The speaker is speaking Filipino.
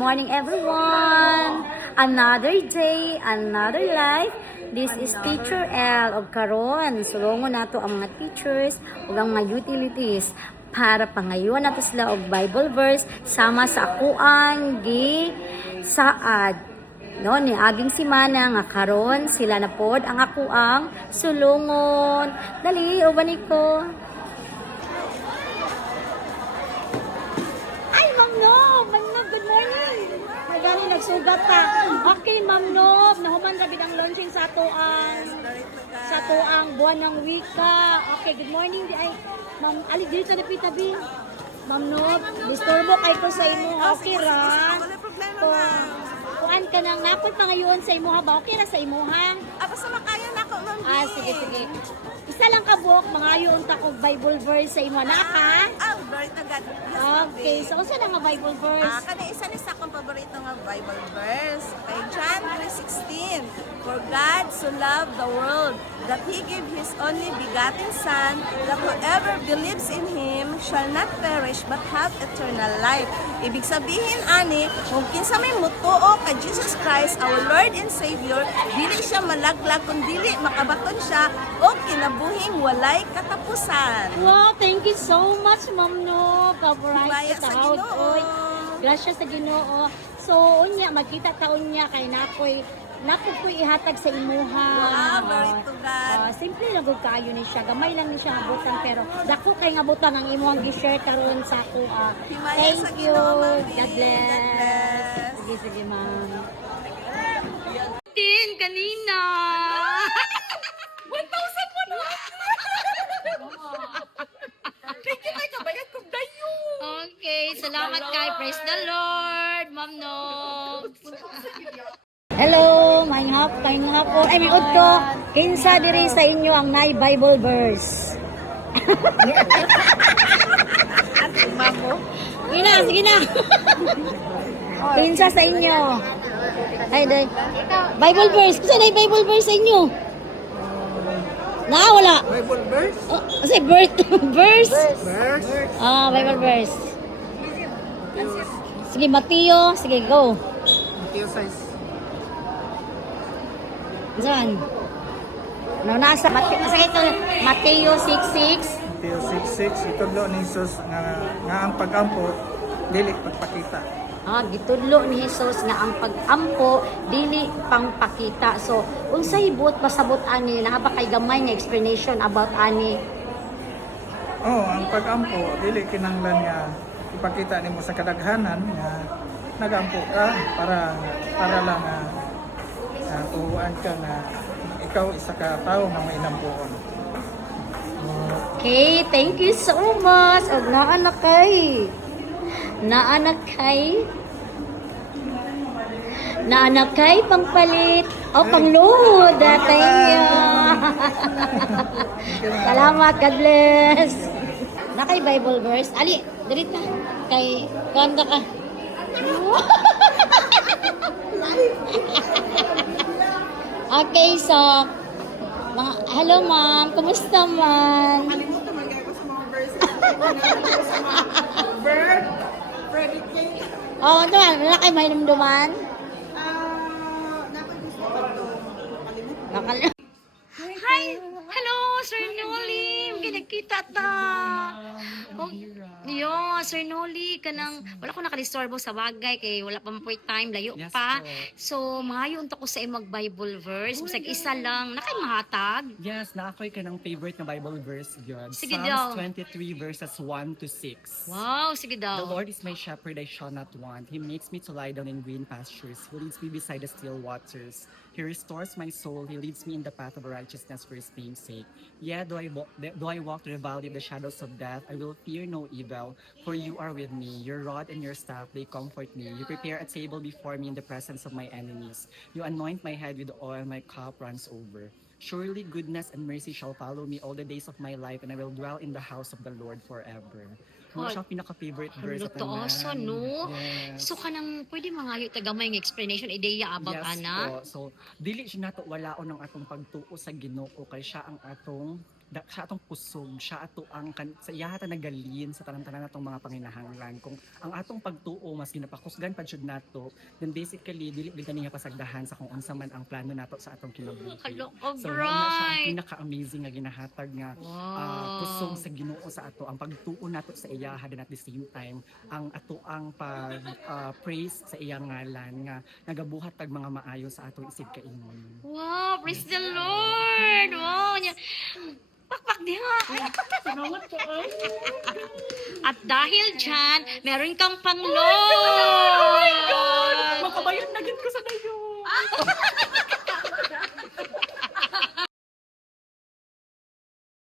morning everyone! Another day, another life. This is Teacher L of karon. Sulungon nato ang mga teachers ug ang mga utilities para pangayon nato sila og Bible verse sama sa akuang gi saad. No, ni aging simana nga karon sila na pod ang akuang sulungon. Dali, uban ko. Nagsugat ta. Okay, Ma'am Nob, nahuman rabid ang launching sa tuang buwan ng wika. Okay, good morning di ay Ma'am Ali dito na pitabi. Ma'am Nob, disturbo kay ko sa imo. Okay ra. Kuan ka nang napod pangayon sa imo ha ba? Okay ra sa imo ha? Apa sa makayan ako, Ma'am. Sige. Isa lang ka buok mangayon ta og Bible verse sa imo na ka? Very to God. Okay, so unsa na nga Bible verse? Kada isa ni sa akong paborito nga Bible verse. Kay John 3:16. For God so loved the world that He gave His only begotten Son, that whoever believes in Him shall not perish but have eternal life. Ibig sabihin ani, kung kinsa may mutuo kay Jesus Christ, our Lord and Savior, dili siya malaglag kun dili makabaton siya o kinabuhing walay katapusan. Wow, thank you so much, Ma'am No. Baya Kabright sa sa tawag Ginoo. ko. Gracias sa Ginoo. So, unya, magkita taon niya kay nakoy ihatag sa imuha. Wow, very to God. Simple lang gud kayo ni siya. Gamay lang ni siya habutan pero dako kay nga butan ang imuhang gi-share karon sa ako. Himaya Thank sa you. Ginoo, Ma'am B. God bless. God bless. Sige, ma'am. Din kanina. 1,000 mo na! Thank you, Mike. Bayad kong dayo. Okay, salamat kay Praise the Lord, Ma'am No. Hello, may hapon. Ay, may udto. Kinsa diri sa inyo ang nay Bible verse? Mamo? Sige na. Kinsa sa inyo? Ay, day. Bible verse. Kinsa nay Bible verse sa inyo? Wala. Bible verse? Kasi verse. Verse? Bible verse. Sige, Mateo. Sige, go. Matthew 6. Saan? Nasa Mateo 6:6. Matthew 6:6. Itudlo ni Jesus nga ang pag-ampo, dili pagpakita. Gitudlo ni Jesus nga ang pag-ampo dili pangpakita. So, unsay buot pasabot ani na ba kay gamay nga explanation about ani? Ang pag-ampo, dili kinahanglan nga ipakita nimo sa kadaghanan nga nagampo ka para lang tuwaan ka na ikaw isa ka tao nga may inampuon. Okay, thank you so much. Og naanak kay pangpalit o pangload tayo. Salamat, God bless. Na kay Bible verse. Ali, dili ta kay kanta ka. Okay, so hello ma'am, kumusta man? Kalimutan man ko sa mga verses. Verb, predicate. Ito na kay may namduman? Dapat gusto ko ito. Kalimutan. Hi! Hello, Sir Noli! Kinagkita ta! Sir Noli, wala ko nakalistorbo sa bagay kay wala pa po time, layo Yes, pa. po. So, maayon ta ko sa imong Bible verse. Bisag isa lang, nakay mahatag. Yes, naakoy ka ng favorite na Bible verse, God. Sige daw. Psalms 23 verses 1 to 6. Wow, sige The daw. Lord is my shepherd, I shall not want. He makes me to lie down in green pastures. He leads me beside the still waters. He restores my soul. He leads me in the path of righteousness for His name's sake. Yea, though I walk through the valley of the shadows of death, I will fear no evil, for You are with me. Your rod and Your staff, they comfort me. You prepare a table before me in the presence of my enemies. You anoint my head with oil, my cup runs over. Surely goodness and mercy shall follow me all the days of my life, and I will dwell in the house of the Lord forever. Ano siya ang pinaka-favorite verse sa tanan. Lutoso, no? Yes. So, pwede mangayo tagamay ng explanation, ideya about Yes ana? po. So, dili siya nato walaon ang atong pagtuo sa Ginoo kay siya ang atong siya atong kusog, siya ato ang sa iya ta nagalin sa tanan-tanan natong mga panginahanglan. Kung ang atong pagtuo mas ginapakusgan pa jud nato, then basically dili din kaniya pasagdahan sa kung unsa man ang plano nato sa atong kinabuhi. Hello, So mao na siya ang bright. pinaka-amazing nga ginahatag nga kusog sa Ginoo sa ato, ang pagtuo nato sa iya and at the same time ang ato ang pag praise sa iyang ngalan nga nagabuhat tag mga maayo sa atong isig kaingon. Wow, praise the Lord. Wow. Pakpak diha. Salamat po. At dahil dyan, meron kang pang-load.